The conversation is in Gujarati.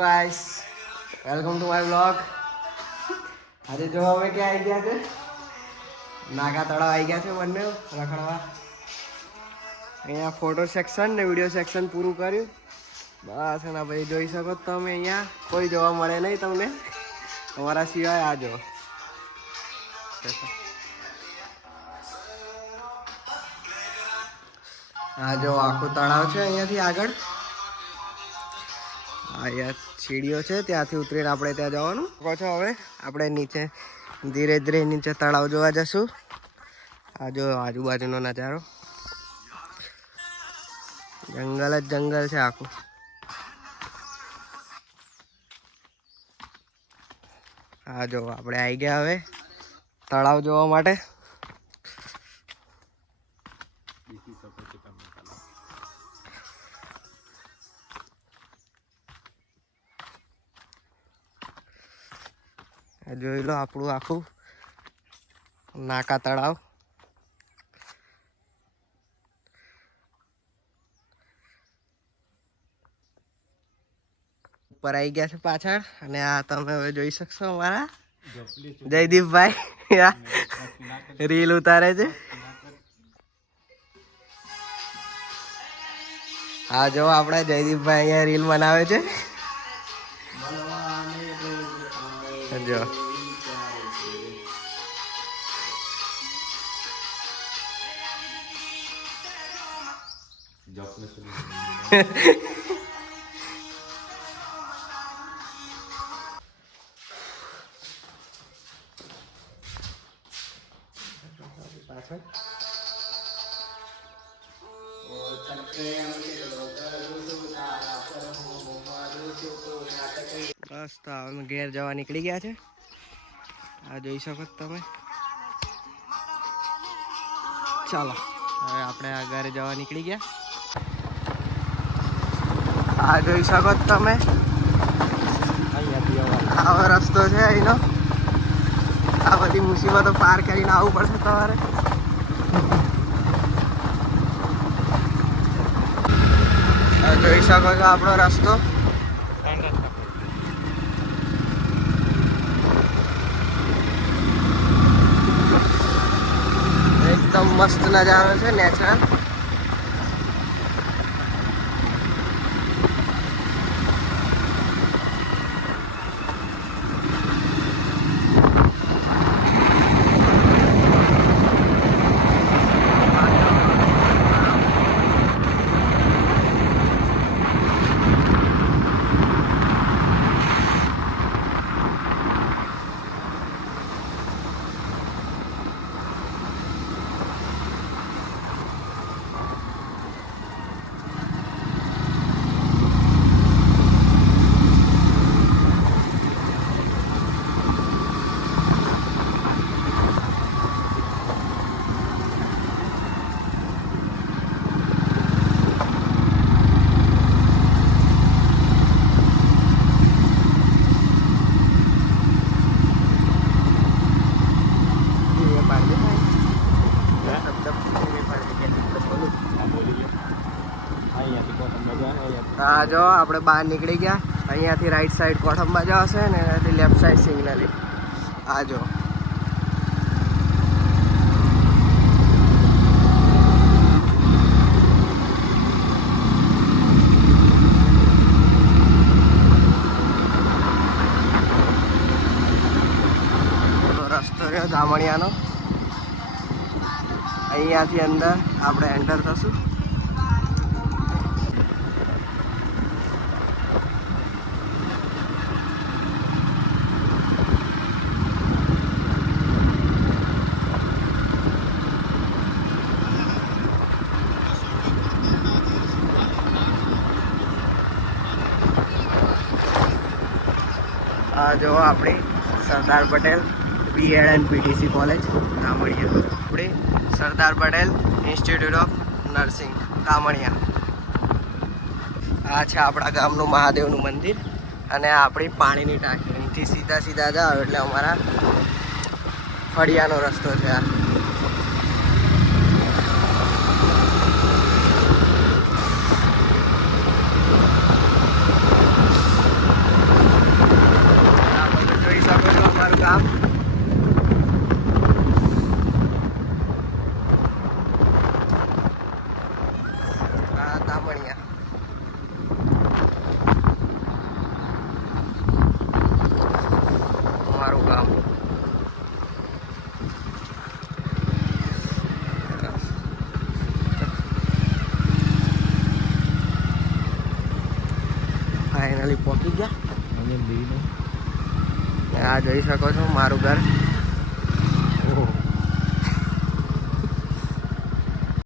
Guys welcome to my blog. આજે જો અમે ક્યાં આવી ગયા છે, નાગા તળાવ આવી ગયા છે બંને રખડવા. અહીંયા ફોટો સેક્શન ને વિડીયો સેક્શન પૂરું કર્યું બસ. એના પછી જોઈ શકો તમે અહીંયા કોઈ જોવા મળે નહીં તમને અમારા સિવાય. આ જો આખું તળાવ છે અહીંયાથી આગળ. અહીંયા સીડીઓ છે, ત્યાંથી ઉતરીને આપણે ત્યાં જવાનું. કહો છો હવે આપણે નીચે ધીરે ધીરે નીચે તળાવ જોવા જશું. આ જો આજુબાજુનો નજારો, જંગલ જ જંગલ છે આખું. આ જો આપણે આવી ગયા હવે તળાવ જોવા માટે. જોઈ લો આપણું આખું નાકા તળાવ. ઉપર આવી ગયા છે પાછળ. અને આ તમે હવે જોઈ શકશો અમારા જયદીપભાઈ રીલ ઉતારે છે. હા જો આપણા જયદીપભાઈ અહીંયા રીલ બનાવે છે. જો બસ તો અમે ઘેર જવા નીકળી ગયા છે. આ જોઈ શકો તમે. ચાલો હવે આપણે આ ઘરે જવા નીકળી ગયા. આ જોઈ શકો તમે આવો રસ્તો છે અહીંનો. આ બધી મુસીબતો પાર કરીને આવવું પડશે તમારે. જોઈ શકો છો આપણો રસ્તો. એકદમ મસ્ત નજારો છે, નેચરલ. હા જો આપણે બહાર નીકળી ગયા. અહીંયાથી રાઈટ સાઈડ કોઠંબા જવાશે ને એનાથી લેફ્ટ સાઈડ સિગ્નલી. આ જો રસ્તો રહ્યો દામણિયાનો. અહીંયાથી અંદર આપણે એન્ટર થશું. જો આપણી Sardar Patel BEd and PTC college Damaniya. આપણી Sardar Patel institute of nursing Damaniya. આ છે આપણા ગામનું મહાદેવનું મંદિર અને આપણી પાણીની ટાંકી. અહીંથી સીધા સીધા જાઓ એટલે અમારા ફળિયાનો રસ્તો છે. આ ફાઇનલી પહોંચી ગયા. આ જોઈ શકો છો મારું ઘર.